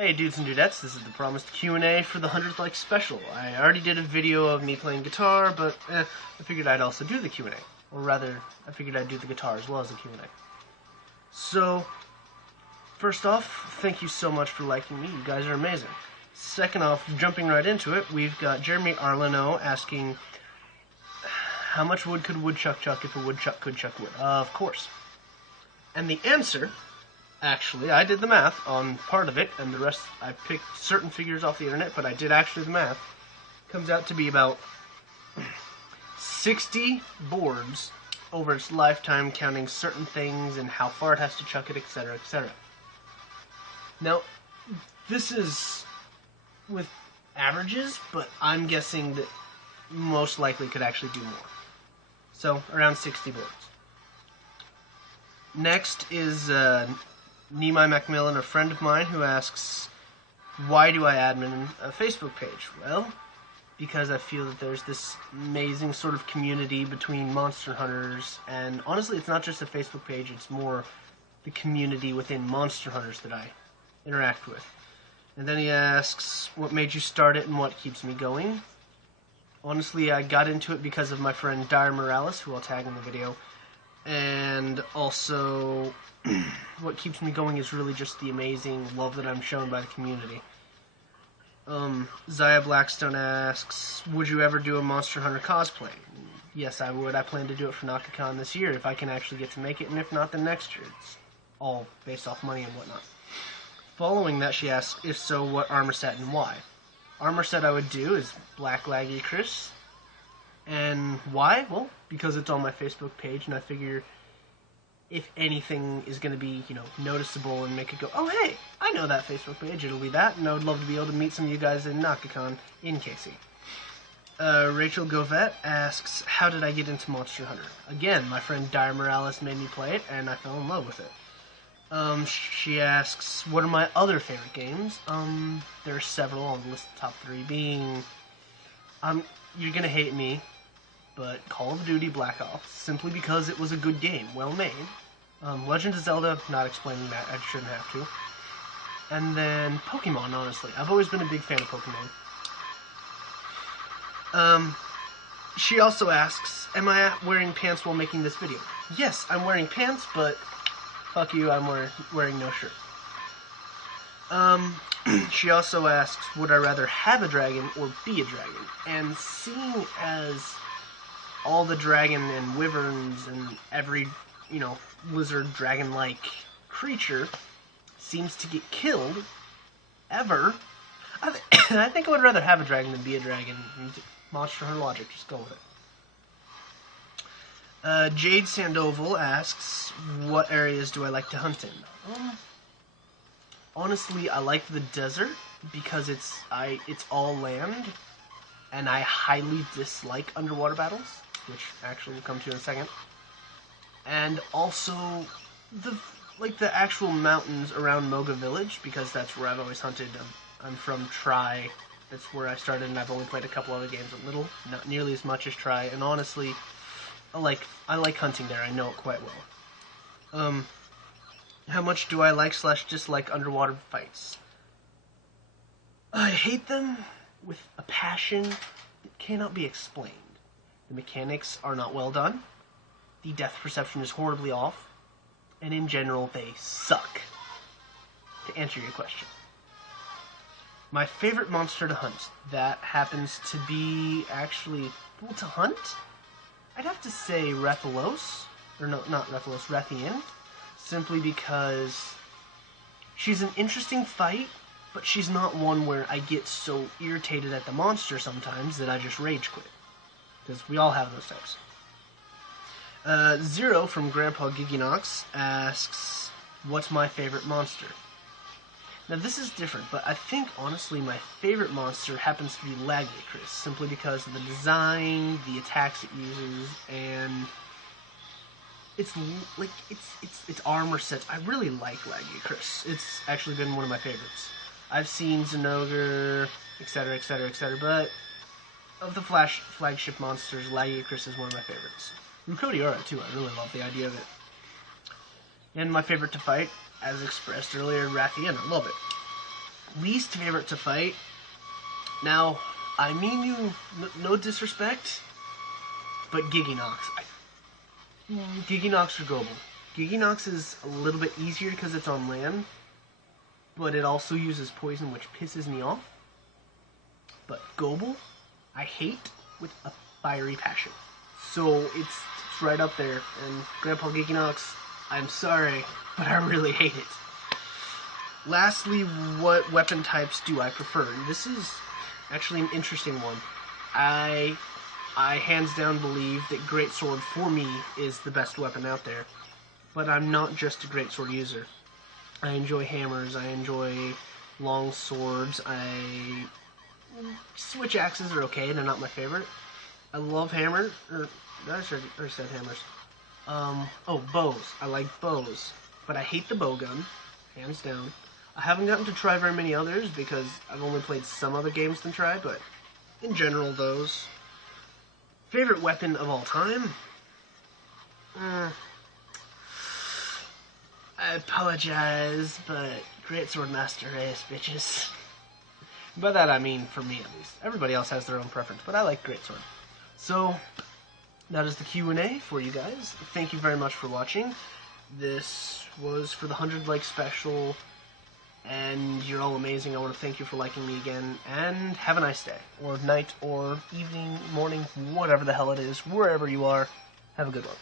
Hey dudes and dudettes, this is the promised Q&A for the 100th like special. I already did a video of me playing guitar, but I figured I'd also do the Q&A. Or rather, I figured I'd do the guitar as well as the Q&A. So, first off, thank you so much for liking me. You guys are amazing. Second off, jumping right into it, we've got Jeremy Arleno asking, how much wood could a woodchuck chuck if a woodchuck could chuck wood? Of course. And the answer... Actually, I did the math on part of it, and the rest, I picked certain figures off the internet, but I did actually the math. Comes out to be about 60 boards over its lifetime, counting certain things and how far it has to chuck it, etc., etc. Now, this is with averages, but I'm guessing that most likely could actually do more. So, around 60 boards. Next is... Nimai Macmillan, a friend of mine, who asks, why do I admin a Facebook page? Well, because I feel that there's this amazing sort of community between monster hunters, and honestly, it's not just a Facebook page, it's more the community within monster hunters that I interact with. And then he asks, what made you start it and what keeps me going? Honestly, I got into it because of my friend Dire Morales, who I'll tag in the video, and also... what keeps me going is really just the amazing love that I'm shown by the community. Zaya Blackstone asks, would you ever do a Monster Hunter cosplay? Yes, I would. I plan to do it for NakaCon this year if I can actually get to make it, and if not, then next year. It's all based off money and whatnot. Following that, she asks, if so, what armor set and why? Armor set I would do is Black Laggy Chris. And why? Well, because it's on my Facebook page, and I figure... if anything is going to be, noticeable and make it go, oh, hey, I know that Facebook page, it'll be that, and I would love to be able to meet some of you guys in NakaCon in KC. Rachel Govette asks, how did I get into Monster Hunter? Again, my friend Dire Morales made me play it, and I fell in love with it. She asks, what are my other favorite games? There are several. I'll list the top 3 being, you're going to hate me, but Call of Duty Black Ops, simply because it was a good game, well made. Legend of Zelda, not explaining that, I shouldn't have to. And then Pokemon, honestly. I've always been a big fan of Pokemon. She also asks, am I wearing pants while making this video? Yes, I'm wearing pants, but fuck you, I'm wearing no shirt. She also asks, would I rather have a dragon or be a dragon? And seeing as... all the dragon and wyverns and every, lizard dragon-like creature seems to get killed ever. I think I would rather have a dragon than be a dragon. Monster Hunter logic, just go with it. Jade Sandoval asks, what areas do I like to hunt in? Honestly, I like the desert because it's all land, and I highly dislike underwater battles, which actually we'll come to in a second. And also the actual mountains around Moga Village, because that's where I've always hunted. I'm from Tri. That's where I started, and I've only played a couple other games a little, not nearly as much as Tri. And honestly, I like hunting there. I know it quite well. How much do I like/dislike underwater fights? I hate them with a passion that cannot be explained. The mechanics are not well done, the depth perception is horribly off, and in general, they suck. To answer your question. My favorite monster to hunt, that happens to be actually, well, to hunt? I'd have to say Rathalos, or no, not Rathalos, Rathian, simply because she's an interesting fight, but she's not one where I get so irritated at the monster sometimes that I just rage quit. Because we all have those types. Zero from Grandpa Giginox asks, what's my favorite monster? Now this is different, but I think honestly my favorite monster happens to be Laggy-Chris, simply because of the design, the attacks it uses, and its armor sets. I really like Laggy-Chris. It's actually been one of my favorites. I've seen Zenogre, etc., etc., etc., but of the flagship monsters, Laggy-Chris is one of my favorites. Rukodiora, too, I really love the idea of it. And my favorite to fight, as expressed earlier, Rathian, I love it. Least favorite to fight. Now, I mean you no disrespect, but Giginox. Giginox or Goble. Giginox is a little bit easier because it's on land, but it also uses poison, which pisses me off. But Goble, I hate with a fiery passion. So it's right up there. And Grandpa Giginox, I'm sorry, but I really hate it. Lastly, what weapon types do I prefer? This is actually an interesting one. I hands down believe that Greatsword for me is the best weapon out there. But I'm not just a Greatsword user. I enjoy hammers, I enjoy long swords, switch axes are okay, they're not my favorite. I love hammers, I already said hammers. Bows. I like bows. But I hate the bowgun, hands down. I haven't gotten to try very many others because I've only played some other games than try, but in general, those. Favorite weapon of all time? I apologize, but Greatsword Master Race, bitches. By that I mean, for me at least. Everybody else has their own preference, but I like Greatsword. So, that is the Q&A for you guys. Thank you very much for watching. This was for the 100 like special, and you're all amazing. I want to thank you for liking me again, and have a nice day, or night, or evening, morning, whatever the hell it is, wherever you are. Have a good one.